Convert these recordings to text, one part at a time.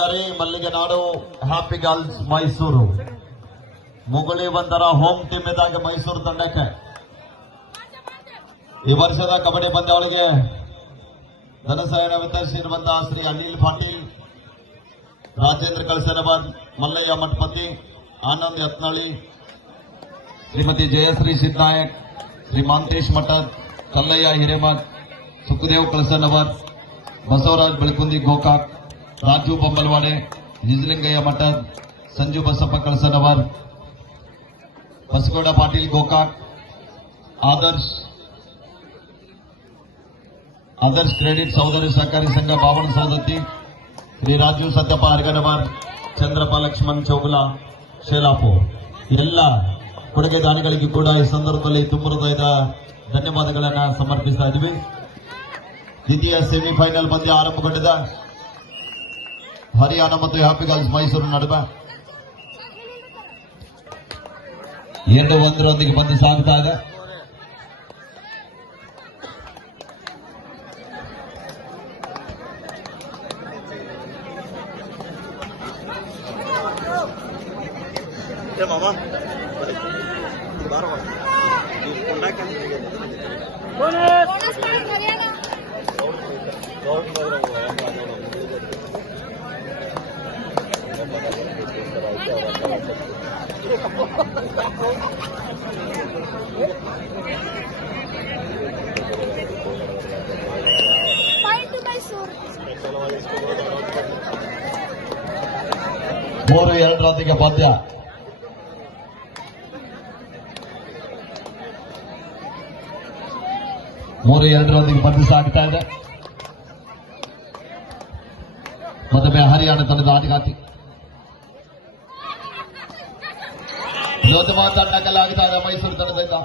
ಮಲ್ಲಿಗೆ ನಾಡು happy girls Mysuru ಮುಗುಳಿ ಬಂದರ home team ಇದ್ದಾಗ ಮೈಸೂರು ತಂಡಕ್ಕೆ ಈ ವರ್ಷದ ಕಬಡ್ಡಿ ಪಂದ್ಯಾವಳಿಗೆ ಧನಸಹಾಯ ವಿತರಿಸಿರುವಂತಹ ಶ್ರೀ ಅನಿಲ್ ಪಾಟೀಲ್, ರಾಜೇಂದ್ರ ಕಳಸನಬಾದ್, ಮಲ್ಲಯ್ಯ ಮಠಪತಿ, ಆನಂದ್ ಯತ್ನಳ್ಳಿ, ಶ್ರೀಮತಿ ಜಯಶ್ರೀ ಸಿದ್ನಾಯಕ್, ಶ್ರೀ ಮಾಂತೇಶ್ ಮಠದ್, ಕಲ್ಲಯ್ಯ ಹಿರೇಮಠ್, ಸುಖದೇವ್ ಕಳಸನಬಾದ್, ಬಸವರಾಜ್ ಬೆಳಕುಂದಿ ಗೋಕಾಕ್, ರಾಜು ಬೊಮ್ಮಲವಾಡೆ, ನಿಜಲಿಂಗಯ್ಯ ಮಠದ್, ಸಂಜು ಬಸಪ್ಪ ಕಳಸನವರ್, ಬಸಗೌಡ ಪಾಟೀಲ್ ಗೋಕಾಕ್, ಆದರ್ಶ್ ಕ್ರೆಡಿಟ್ ಸಹೋದರಿ ಸಹಕಾರಿ ಸಂಘ ಬಾವಣ ಸೌದತ್ತಿ, ಶ್ರೀ ರಾಜು ಸತ್ಯಪ್ಪ ಹರಗಡವಾರ್, ಚಂದ್ರಪ್ಪ ಲಕ್ಷ್ಮಣ್ ಚೌಗುಲ ಶೇಲಾಪುರ್, ಎಲ್ಲ ಕೊಡುಗೆ ದಾನಿಗಳಿಗೆ ಕೂಡ ಈ ಸಂದರ್ಭದಲ್ಲಿ ತುಂಬ ಹೃದಯದ ಧನ್ಯವಾದಗಳನ್ನು ಸಮರ್ಪಿಸ್ತಾ ಇದ್ದೀವಿ. ದ್ವಿತೀಯ ಸೆಮಿಫೈನಲ್ ಪಂದ್ಯ ಆರಂಭಗೊಂಡಿದೆ. ಹರಿಯಾಣ ಮತ್ತು ಹ್ಯಾಪಿ ಗರ್ಲ್ಸ್ ಮೈಸೂರು ನಡುವೆ 2-1 ಪಂದ್ಯ ಸಾಗುತ್ತಾ ಇದೆ. ಮೂರು 2 ಪಂದ್ಯ. ಮೂರು 2 ಪಂದ್ಯ ಸಾಗ್ತಾ ಇದೆ. ಮತ್ತೊಮ್ಮೆ ಹರಿಯಾಣ ತಂಡದ ಆಟಗಾತಿ ಯೋಧಮ ತಂಡಕ್ಕಲಾಗ್ತಾ ಇದೆ ಮೈಸೂರು ತಂಡದಿಂದ.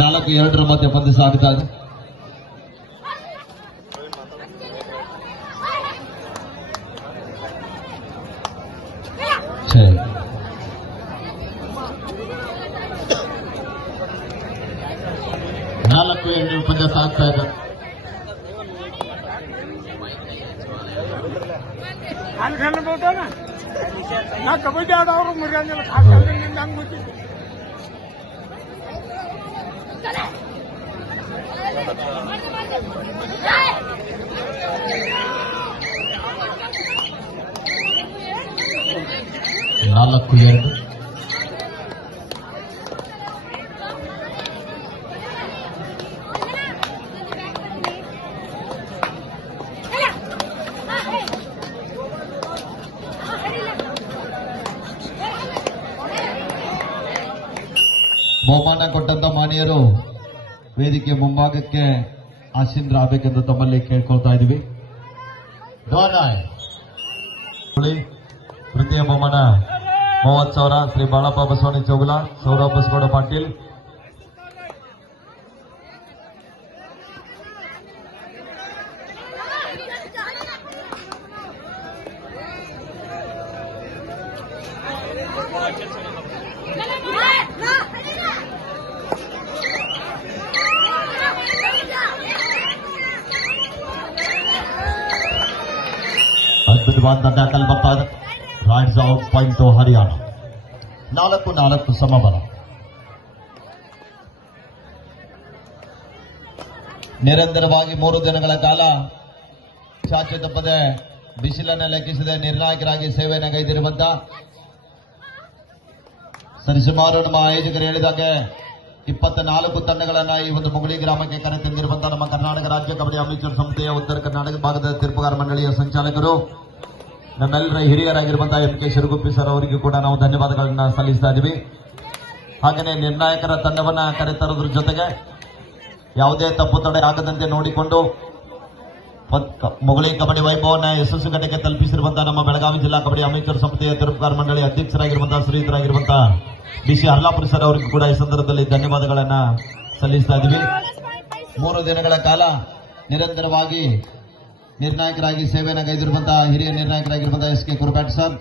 ನಾಲ್ಕು 2 ಮಧ್ಯೆ ಪಂದ್ಯ ಸಾಗುತ್ತಾ ಇದೆ. ನಾಲ್ಕು 2 ಪಂದ್ಯ ಸಾಗ್ತಾ ಇದೆ. ನಾ ಕಬಡ್ಡಿ ಆಡೋರು ಮುರಿಯಂಗಿಲ್ಲ ನಂಗೆ ಗೊತ್ತಿತ್ತು. ನಾಲ್ಕು 2 ಬಹುಮಾನ ಕೊಟ್ಟಂತ ಮಾನ್ಯರು ವೇದಿಕೆ ಮುಂಭಾಗಕ್ಕೆ ಆಸೀನರಾಗಬೇಕೆಂದು ತಮ್ಮಲ್ಲಿ ಕೇಳ್ಕೊಳ್ತಾ ಇದ್ದೀವಿ. ತೃತೀಯ ಬಹುಮಾನ 30,000 ಶ್ರೀ ಬಾಳಪ್ಪ ಬಸವಣ್ಣ ಚೌಗುಲ, ಸೌರಭ್ ಬಸಗೌಡ ಪಾಟೀಲ್. ಅದ್ಭುತವಾದ ದಾಖಲೆ ಬರ್ತಾ ಇದೆ. Rights out point Haryana. 4-4 ಸಮಬಲ. ನಿರಂತರವಾಗಿ 3 ದಿನಗಳ ಕಾಲ ಚಾಚು ತಪ್ಪದೆ ಬಿಸಿಲನ್ನು ಲೆಕ್ಕಿಸದೆ ನಿರ್ಣಾಯಕರಾಗಿ ಸೇವೆಯನ್ನು ಕೈದಿರುವಂತ ಸರಿಸುಮಾರು ನಮ್ಮ ಆಯೋಜಕರು ಹೇಳಿದಾಗೆ 24 ತಂಡಗಳನ್ನ ಈ ಒಂದು ಮುಗುಳಿ ಗ್ರಾಮಕ್ಕೆ ಕರೆತಂದಿರುವಂತಹ ನಮ್ಮ ಕರ್ನಾಟಕ ರಾಜ್ಯ ಕಬಡ್ಡಿ ಅಮೇಚರ್ ಸಂಸ್ಥೆಯ ಉತ್ತರ ಕರ್ನಾಟಕ ಭಾಗದ ತೀರ್ಪುಗಾರ ಮಂಡಳಿಯ ಸಂಚಾಲಕರು ನಮ್ಮೆಲ್ಲರ ಹಿರಿಯರಾಗಿರುವಂತಹ ಎಂ ಕೆ ಶಿರಗುಪ್ಪಿ ಸರ್ ಅವರಿಗೂ ಕೂಡ ನಾವು ಧನ್ಯವಾದಗಳನ್ನ ಸಲ್ಲಿಸ್ತಾ ಇದ್ದೀವಿ. ಹಾಗೆಯೇ ನಿರ್ಣಾಯಕರ ತಂಡವನ್ನ ಕರೆತರೋದ್ರ ಜೊತೆಗೆ ಯಾವುದೇ ತಪ್ಪು ತಡೆ ಆಗದಂತೆ ನೋಡಿಕೊಂಡು ಮುಗುಳಿ ಕಬಡ್ಡಿ ವೈಭವನ ಯಶಸ್ಸುಘಟ್ಟಕ್ಕೆ ತಲುಪಿಸಿರುವಂತಹ ನಮ್ಮ ಬೆಳಗಾವಿ ಜಿಲ್ಲಾ ಕಬಡ್ಡಿ ಅಮೇಚರ್ ಸಂಸ್ಥೆಯ ತಿರುಪುಗಾರ ಮಂಡಳಿ ಅಧ್ಯಕ್ಷರಾಗಿರುವಂತಹ ಶ್ರೀಯುತರಾಗಿರುವಂತಹ ಡಿ.ಸಿ. ಹರ್ಲಾಪುರ ಸರ್ ಅವರಿಗೂ ಕೂಡ ಈ ಸಂದರ್ಭದಲ್ಲಿ ಧನ್ಯವಾದಗಳನ್ನ ಸಲ್ಲಿಸ್ತಾ ಇದ್ದೀವಿ. 3 ದಿನಗಳ ಕಾಲ ನಿರಂತರವಾಗಿ ನಿರ್ಣಾಯಕರಾಗಿ ಸೇವೆಯನ್ನು ಗೈದಿರುವಂತಹ ಹಿರಿಯ ನಿರ್ಣಾಯಕರಾಗಿರುವಂತಹ S K. Kurubat sir,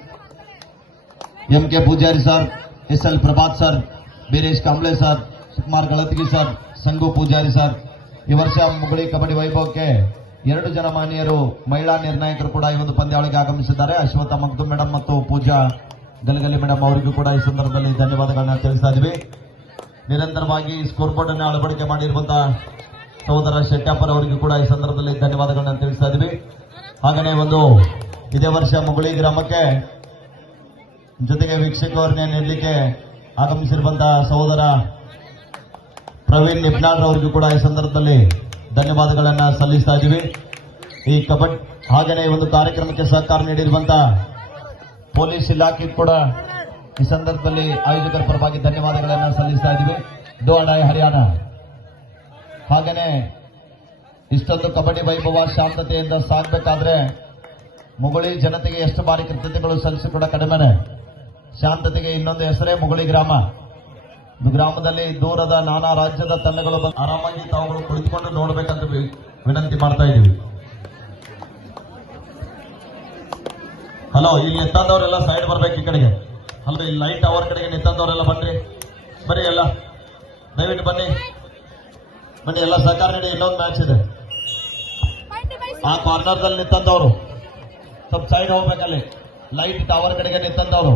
M K. Pujari sir, S L. Prabhat sir, Beeresh Kamble sir, Sukumar Galatgi sir, Sangu Pujari sir. ಈ ವರ್ಷ ಮುಗುಳಿ ಕಬಡ್ಡಿ ವೈಭವಕ್ಕೆ 2 ಜನ ಮಾನ್ಯರು ಮಹಿಳಾ ನಿರ್ಣಾಯಕರು ಕೂಡ ಈ ಒಂದು ಪಂದ್ಯಾವಳಿಗೆ ಆಗಮಿಸಿದ್ದಾರೆ. ಅಶ್ವಥ ಮಗ್ದು ಮೇಡಮ್ ಮತ್ತು ಪೂಜಾ ಗಲಗಲಿ ಮೇಡಮ್ ಅವರಿಗೂ ಕೂಡ ಈ ಸಂದರ್ಭದಲ್ಲಿ ಧನ್ಯವಾದಗಳನ್ನ ತಿಳಿಸ್ತಾ ಇದ್ದೀವಿ. ನಿರಂತರವಾಗಿ ಸ್ಕೋರ್ ಬೋರ್ಡ್ ಅನ್ನು ಅಳವಡಿಕೆ ಮಾಡಿರುವಂತಹ ಸಹೋದರ ಶೆಟ್ಟಾಪರ್ ಅವರಿಗೂ ಕೂಡ ಈ ಸಂದರ್ಭದಲ್ಲಿ ಧನ್ಯವಾದಗಳನ್ನ ತಿಳಿಸ್ತಾ ಇದ್ದೀವಿ. ಹಾಗೆಯೇ ಇದೇ ವರ್ಷ ಮುಗುಳಿ ಗ್ರಾಮಕ್ಕೆ ಜೊತೆಗೆ ವೀಕ್ಷಕರನ್ನೇ ನೀಡಲಿಕ್ಕೆ ಆಗಮಿಸಿರುವಂತಹ ಸಹೋದರ ಪ್ರವೀಣ್ ನಿಪ್ನಾಳ್ ಅವರಿಗೂ ಕೂಡ ಈ ಸಂದರ್ಭದಲ್ಲಿ ಧನ್ಯವಾದಗಳನ್ನ ಸಲ್ಲಿಸ್ತಾ ಇದ್ದೀವಿ. ಈ ಕಬಡ್ಡಿ ಹಾಗೆಯೇ ಒಂದು ಕಾರ್ಯಕ್ರಮಕ್ಕೆ ಸಹಕಾರ ನೀಡಿರುವಂತಹ ಪೊಲೀಸ್ ಇಲಾಖೆ ಕೂಡ ಈ ಸಂದರ್ಭದಲ್ಲಿ ಆಯೋಜಕರ ಪರವಾಗಿ ಧನ್ಯವಾದಗಳನ್ನ ಸಲ್ಲಿಸ್ತಾ ಇದ್ದೀವಿ. ಡೋ ಅಂಡ್ ಐ ಹರಿಯಾಣ. ಹಾಗೆಯೇ ಇಷ್ಟೊಂದು ಕಬಡ್ಡಿ ವೈಭವ ಶಾಂತತೆಯಿಂದ ಸಾಗಬೇಕಾದ್ರೆ ಮುಗುಳಿ ಜನತೆಗೆ ಎಷ್ಟು ಬಾರಿ ಕೃತಜ್ಞತೆಗಳು ಸಲ್ಲಿಸಿ ಕೂಡ ಕಡಿಮೆನೆ. ಶಾಂತತೆಗೆ ಇನ್ನೊಂದು ಹೆಸರೇ ಮುಗುಳಿ ಗ್ರಾಮ. ಗ್ರಾಮದಲ್ಲಿ ದೂರದ ನಾನಾ ರಾಜ್ಯದ ತಂಡಗಳು ಆರಾಮಾಗಿ ತಾವುಗಳು ಕುಳಿತುಕೊಂಡು ನೋಡಬೇಕಂತ ವಿನಂತಿ ಮಾಡ್ತಾ ಇದ್ದೀವಿ. ಹಲೋ, ಇಲ್ಲಿ ನಿಂತಂದವರೆಲ್ಲ ಸೈಡ್ ಬರ್ಬೇಕು ಈ ಕಡೆಗೆ. ಅಲ್ರಿ, ಇಲ್ಲಿ ಲೈಟ್ ಅವರ್ ಕಡೆಗೆ ನಿಂತಂದವರೆಲ್ಲ ಬನ್ರಿ, ಬನ್ನಿ ಎಲ್ಲ ದಯವಿಟ್ಟು ಬನ್ನಿ ಎಲ್ಲ ಸಹಕಾರ ನೀಡಿ. ಇನ್ನೊಂದು ಮ್ಯಾಚ್ ಇದೆ, ಆ ಕಾರ್ನರ್ದಲ್ಲಿ ನಿಂತಂದವರು ಸ್ವಲ್ಪ ಸೈಡ್ ಹೋಗ್ಬೇಕಲ್ಲಿ. ಲೈಟ್ ಟವರ್ ಕಡೆಗೆ ನಿಂತಂದವರು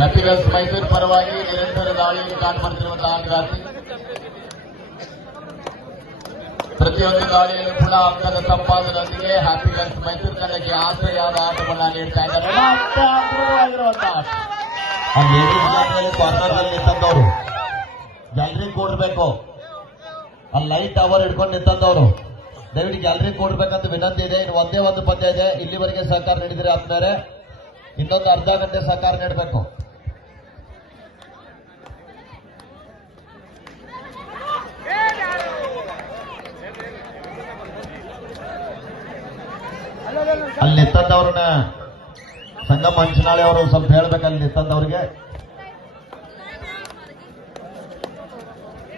ಹ್ಯಾಪಿನೆಸ್ ಮೈಸೂರು ಪರವಾಗಿ ನಿರಂತರ ದಾಳಿಯಲ್ಲಿ ಕಾಣ್ಬರ್ತಿರುವಂತಹ ಆಟಗಾರ್ತಿ. ಪ್ರತಿಯೊಂದು ದಾಳಿಯಲ್ಲೂ ಕೂಡ ಅಂಕದ ಸಂಪಾದನೆಯೊಂದಿಗೆ ಹ್ಯಾಪಿನೆಸ್ ಮೈಸೂರು ತಂಡಕ್ಕೆ ಆಸರೆಯಾದ ಆಟವನ್ನು ನೀಡ್ತಾ ಇದ್ದಾರೆ. ಕಾರ್ನರ್ನಲ್ಲಿ ನಿಂತಂದವರು ಗ್ಯಾಲರಿ ಕೊಡ್ಬೇಕು, ಅಲ್ಲಿ ಲೈಟ್ ಟವರ್ ಹಿಡ್ಕೊಂಡು ನಿಂತಂದವರು ದಯವಿಟ್ಟು ಗ್ಯಾಲರಿ ಕೊಡ್ಬೇಕಂತ ವಿನಂತಿ ಇದೆ. ಇನ್ನು ಒಂದೇ ಒಂದು ಪಂದ್ಯ ಇದೆ, ಇಲ್ಲಿವರೆಗೆ ಸಹಕಾರ ನೀಡಿದರೆ ಆದ್ಮೇಲೆ ಇನ್ನೊಂದು ಅರ್ಧ ಗಂಟೆ ಸಹಕಾರ ನೀಡಬೇಕು. ಅಲ್ಲಿ ನಿಂತಂದವ್ರನ್ನ ಸಂಗಮ ಹಂಚನಾಳೆ ಅವರು ಸ್ವಲ್ಪ ಹೇಳ್ಬೇಕು. ಅಲ್ಲಿ ನಿಂತಂದವ್ರಿಗೆ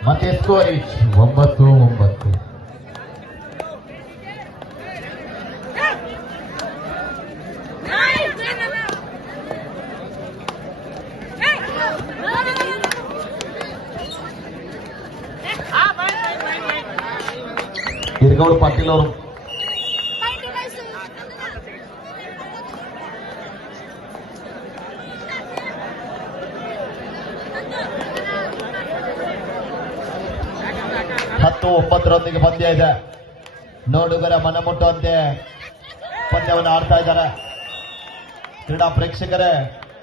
ಮತ್ತೆ ಸ್ಕೋರ್ 9-9. ಹಿರಗೌಡ ಪಾಟೀಲ್ ಅವರು ಹತ್ತು 9 ಪಂದ್ಯ ಇದೆ. ನೋಡುಗರ ಮನಮುಟ್ಟುವಂತೆ ಪಂದ್ಯವನ್ನು ಆಡ್ತಾ ಇದ್ದಾರೆ. ಕ್ರೀಡಾ ಪ್ರೇಕ್ಷಕರೇ,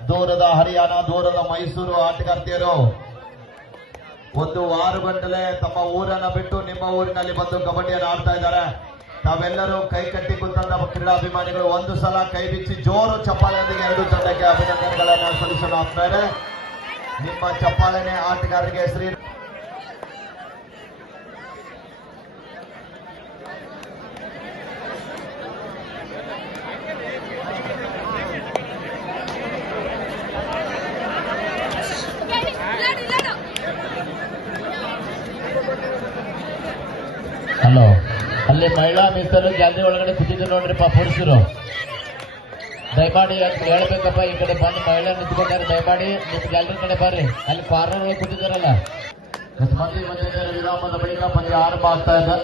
ದೂರದ ಹರಿಯಾಣ, ದೂರದ ಮೈಸೂರು ಆಟಗಾರ್ತಿಯರು ಒಂದು ವಾರಗಂಟಲೆ ತಮ್ಮ ಊರನ್ನ ಬಿಟ್ಟು ನಿಮ್ಮ ಊರಿನಲ್ಲಿ ಬಂದು ಕಬಡ್ಡಿಯನ್ನು ಆಡ್ತಾ ಇದ್ದಾರೆ. ತಾವೆಲ್ಲರೂ ಕೈ ಕಟ್ಟಿ ಕುಂತ ಕ್ರೀಡಾಭಿಮಾನಿಗಳು ಒಂದು ಸಲ ಕೈ ಬಿಚ್ಚಿ ಜೋರು ಚಪ್ಪಾಳೆಯೊಂದಿಗೆ 2 ತಂಡಕ್ಕೆ ಅಭಿನಂದನೆಗಳನ್ನು ಸಲ್ಲಿಸೋಣ. ಆದ್ಮೇಲೆ ನಿಮ್ಮ ಚಪ್ಪಾಳೆನೆ ಆಟಗಾರರಿಗೆ ಶ್ರೀ ಹಲೋ ಮಹಿಳಾ ಮೀಸಲು ಗ್ಯಾಲರಿ ಒಳಗಡೆ ಕೂತಿದ್ರು ನೋಡ್ರಿಪ್ಪ ಪುರುಷರು. ದಯಮಾಡಿ ಅಂತ ಹೇಳ್ಬೇಕಪ್ಪ, ಈ ಕಡೆ ಬಂದು ಮಹಿಳಾ ನಿಂತ್ಕೊಂಡಾರೆ, ದಯಮಾಡಿ ನಿಮ್ ಗ್ಯಾಲರಿ ಕಡೆ ಬರ್ರಿ. ಅಲ್ಲಿ ಕಾರ್ನರ್ ಒಳಗೆ ಕೂತಿದ್ದಾರಲ್ಲ ಮಂದಿ ಬಂದಿದ್ದಾರೆ. ವಿರಾಮದ ಬಳಿಕ ಪಂದ್ಯ ಆರಂಭ ಆಗ್ತಾ ಇದೆ.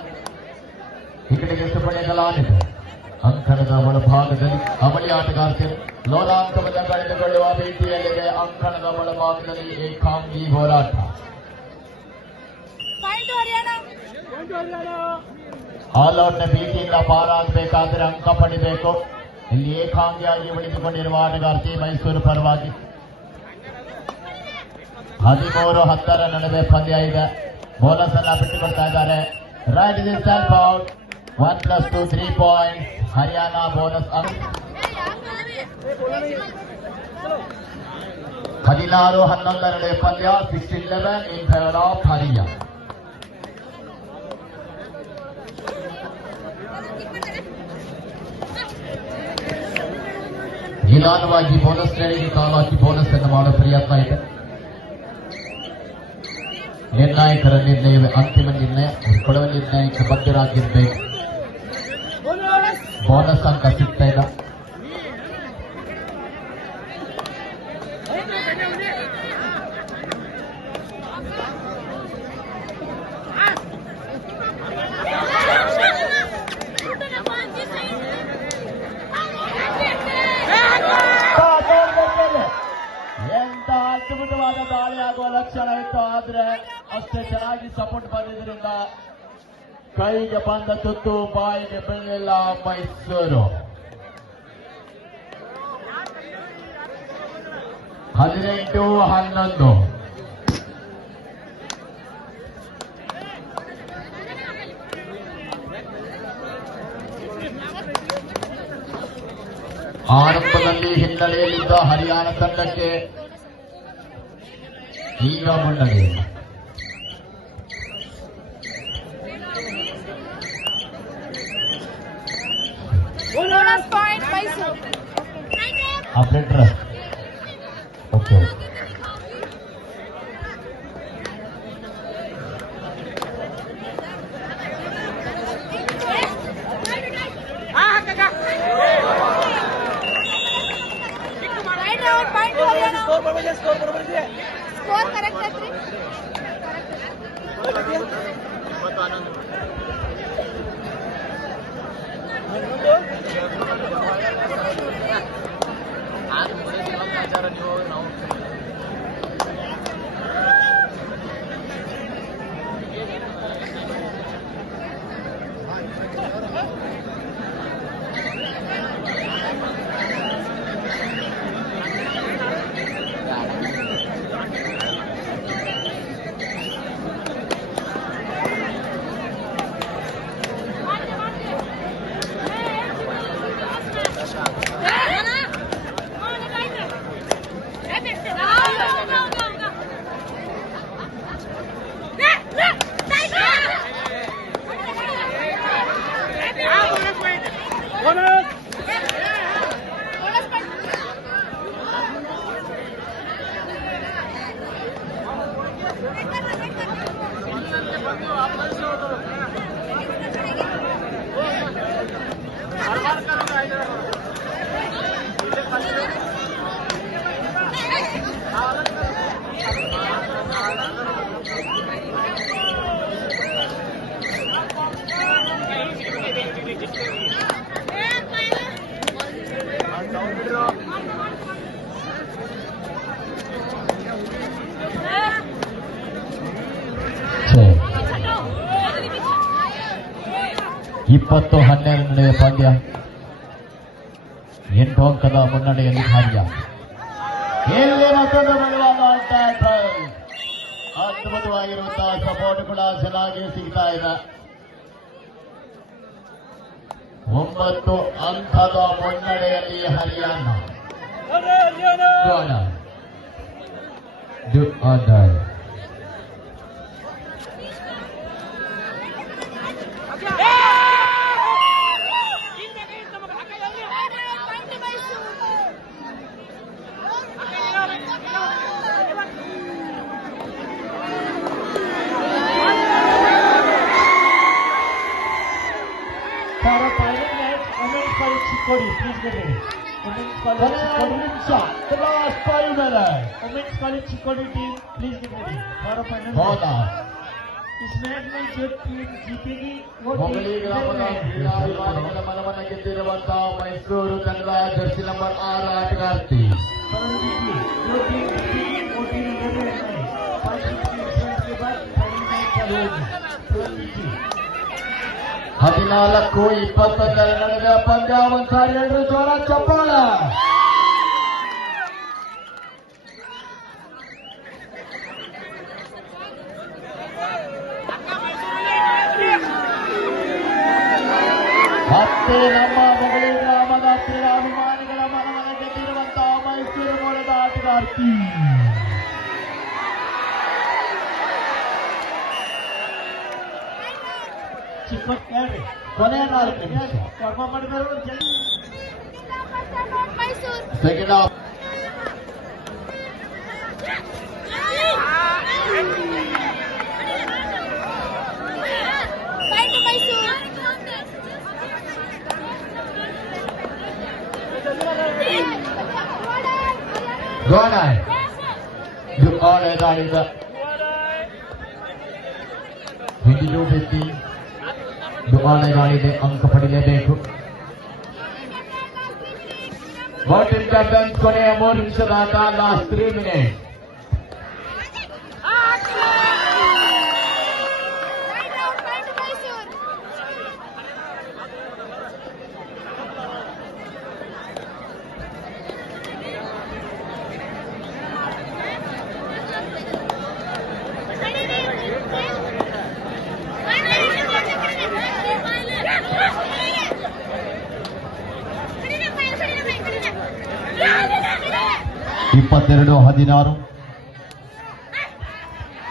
ಈ ಕಡೆಗೆ ಎಷ್ಟು ಪಂದ್ಯಗಳ ಆಗಿದೆ. ಅಂಕಣದ ಒಳಭಾಗದಲ್ಲಿ ಅಮಲಿ ಆಟಗಾರ್ತಿಯರು ಲೋಲಾಂಕವನ್ನು ಕಳೆದುಕೊಳ್ಳುವ ಭೀತಿಯಲ್ಲಿದೆ. ಅಂಕಣದ ಒಳಭಾಗದಲ್ಲಿ ಏಕಾಂಗಿ ಹೋರಾಟ. ಆಲ್ ಔಟ್ ನ ಭೀತಿಯಿಂದ ಪಾರಾಗಬೇಕಾದ್ರೆ ಅಂಕ ಪಡಿಬೇಕು. ಇಲ್ಲಿ ಏಕಾಂಗಿಯಾಗಿ ಉಳಿದುಕೊಂಡಿರುವ ಆಟಗಾರ್ತಿ ಮೈಸೂರು ಪರವಾಗಿ 13-10 ನಡುವೆ ಪಂದ್ಯ ಇದೆ. ಬೋನಸ್ ಅನ್ನ ಬಿಟ್ಟುಕೊಡ್ತಾ ಇದ್ದಾರೆ. Right is self out. 1+2 3 points. Haryana bonus 16-11 ನಡುವೆ ಪಂದ್ಯ. 6-11 ಇನ್ ಫೇವರ್ ಆಫ್ ಹರಿಯಾಣ. ನಿಧಾನವಾಗಿ ಬೋನಸ್ ಶ್ರೇಣಿಗೆ ಕಾಲು ಹಾಕಿ ಬೋನಸ್ ಅನ್ನು ಮಾಡುವ ಪ್ರಯತ್ನ ಇದೆ. ನಿರ್ಣಾಯಕರ ನಿರ್ಣಯವೇ ಅಂತಿಮ ನಿರ್ಣಯ. ಕೊಡುವ ನಿರ್ಣಯಕ್ಕೆ ಬದ್ಧರಾಗಿರ್ಬೇಕು. ಬೋನಸ್ ಅಂಕ ಸಿಗ್ತಾ ಇಲ್ಲ. ಎಂತ ಅದ್ಭುತವಾದ ದಾಳಿ ಆಗುವ ಲಕ್ಷಣ ಇತ್ತು. ಆದ್ರೆ ಅಷ್ಟೇ ಚೆನ್ನಾಗಿ ಸಪೋರ್ಟ್ ಬಂದಿದ್ರಿಂದ ಕೈಗೆ ಬಂದ ತುತ್ತು ಬಾಯಿಗೆ ಬೀಳಲಿಲ್ಲ ಮೈಸೂರು. 18-11. ಆರಂಭದಲ್ಲಿ ಹಿನ್ನಡೆಯಲ್ಲಿದ್ದ ಹರಿಯಾಣ ತಂಡಕ್ಕೆ ಈಗ ಮುನ್ನಡೆ. Operator okay. ಸ್ಕೋರ್ ಕರೆಕ್ಟ್ ಐತ್ರಿ. ಇಪ್ಪತ್ತು 12 ನಡುವೆ ಪಂದ್ಯ. 8 ಅಂಕದ ಮುನ್ನಡೆಯಲ್ಲಿ ಹರಿಯಾಣ. ಇಲ್ಲಿ ಮತ್ತೊಂದು ಬಲವಾದ ಟ್ಯಾಕಲ್. ಅದ್ಭುತವಾಗಿರುವಂತಹ ಸಪೋರ್ಟ್ ಕೂಡ ಚೆನ್ನಾಗಿ ಸಿಗ್ತಾ ಇದೆ. 9 ಅಂಕದ ಮುನ್ನಡೆಯಲ್ಲಿ Haryana. Do or die. College Chikkodi please get ready. Women's college Chikkodi ನಿಮಿಷ the last 5 minutes. Women's college Chikkodi team please get ready for a final ball. इस मैच में जो टीम जीतेगी वो ಮೊಗಲಿ ಗ್ರಾಮದ ಕ್ರೀಡಾಭಿಮಾನಿಗಳ ಮನವನ್ನು ಗೆದ್ದಿರುವಂತಹ ಮೈಸೂರು ತಂಡ ಜರ್ಸಿ ನಂಬರ್ 6 ಆಟಗಾರ್ತಿ. परंतु जो टीम जीतेगी वो टीम विनर है. 5 के बाद फाइनल मैच चालू होगी. 14-21 ನಡೆದ ಪಂದ್ಯ. ಒಂದ್ಸಾರಿ ಎಲ್ಲರೂ ಜೋರ ಚಪ್ಪಾಳ. ಮತ್ತೆ ನಮ್ಮ ಮೊಗಲಿ ಗ್ರಾಮದ ಕ್ರೀಡಾಭಿಮಾನಿಗಳ ಮನವನ್ನು ಗೆದ್ದಿರುವಂತಹ ಮೈಸೂರು ಮೂಲದ ಆಟಗಾರ್ತಿ. ಚಿಕ್ಕೋಡಿ ಕೊನೆಯ 4 ನಿಮಿಷ. ಕರ್ಮ ಮಾಡಿದ್ರು ಸೆಕೆಂಡ್ ಹಾಫ್. ಗೋಣಾಯ್ ಇದು ಆಡಿದ 22-50 ದುಆನೆಗಾಡಿದೆ. ಅಂಕ ಪಡೆಯಲೇಬೇಕು. ವಾಟರ್ ಚಾಂಪಿಯನ್ಸ್ ಕೊನೆಯ 3 ನಿಮಿಷದ ಆಟ. Last 3 minutes. ಇಪ್ಪತ್ತೆರಡು 16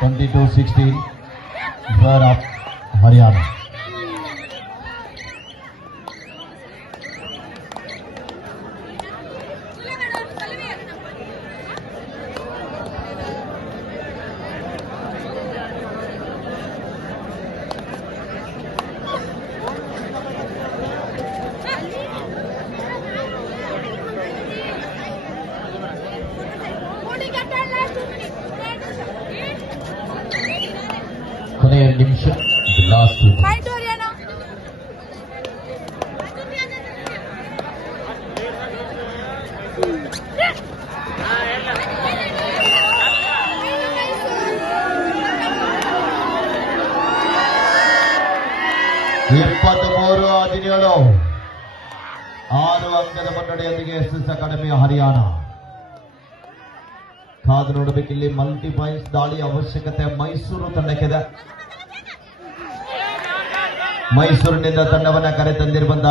22-16 ಫೇರ್ ಆಫ್ ಹರಿಯಾಣ. ಕೊನೆಯ ನಿಮಿಷ. ಲಾಸ್ಟ್ ಇಪ್ಪತ್ಮೂರು 17 6 ಅಂಕದ ಮುನ್ನಡೆಯೊಂದಿಗೆ ಎಸ್ಎಸ್ ಅಕಾಡೆಮಿ ಹರಿಯಾಣ. ಕಾದು ನೋಡಬೇಕಿಲ್ಲಿ ಮಲ್ಟಿಪಾಯಿಂಟ್ಸ್ ದಾಳಿ ಅವಶ್ಯಕತೆ ಮೈಸೂರು ತಂಡಕ್ಕಿದೆ. ಮೈಸೂರಿನಿಂದ ತಂಡವನ್ನ ಕರೆತಂದಿರುವಂತ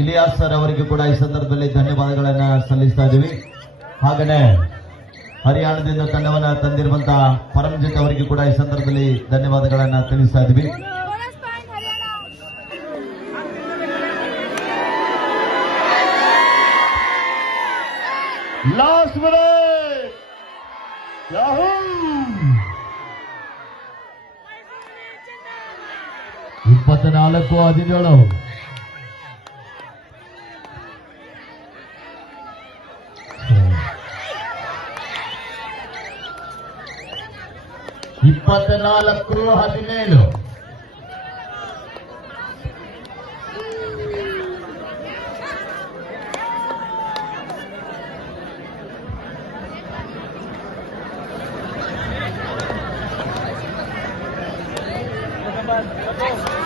ಇಲಿಯಾಸ್ ಸರ್ ಅವರಿಗೂ ಕೂಡ ಈ ಸಂದರ್ಭದಲ್ಲಿ ಧನ್ಯವಾದಗಳನ್ನ ಸಲ್ಲಿಸ್ತಾ ಇದ್ದೀವಿ. ಹಾಗೇನೆ ಹರಿಯಾಣದಿಂದ ತಂಡವನ್ನ ತಂದಿರುವಂತ ಪರಂಜಿತ್ ಅವರಿಗೂ ಕೂಡ ಈ ಸಂದರ್ಭದಲ್ಲಿ ಧನ್ಯವಾದಗಳನ್ನ ತಿಳಿಸ್ತಾ ಇದ್ದೀವಿ. Last minute. Yahoo 24-17 24-17 Bye.